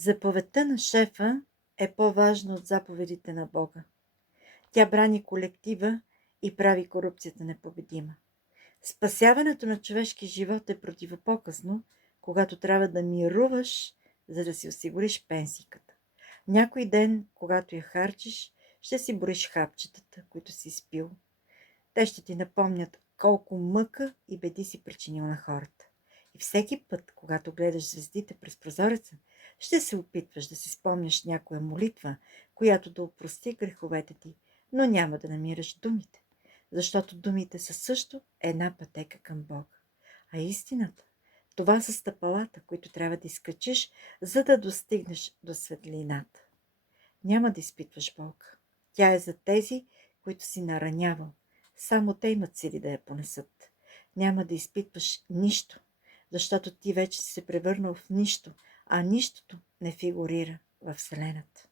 Заповедта на шефа е по-важна от заповедите на Бога. Тя брани колектива и прави корупцията непобедима. Спасяването на човешки живот е противопоказно, когато трябва да мируваш, за да си осигуриш пенсийката. Някой ден, когато я харчиш, ще си бориш хапчетата, които си спил. Те ще ти напомнят колко мъка и беди си причинил на хората. И всеки път, когато гледаш звездите през прозореца, ще се опитваш да си спомняш някоя молитва, която да опрости греховете ти, но няма да намираш думите, защото думите са също една пътека към Бога. А истината, това са стъпалата, които трябва да изкачиш, за да достигнеш до светлината. Няма да изпитваш болка. Тя е за тези, които си наранявал. Само те имат сили да я понесат. Няма да изпитваш нищо, защото ти вече си се превърнал в нищо, а нищото не фигурира във Вселената.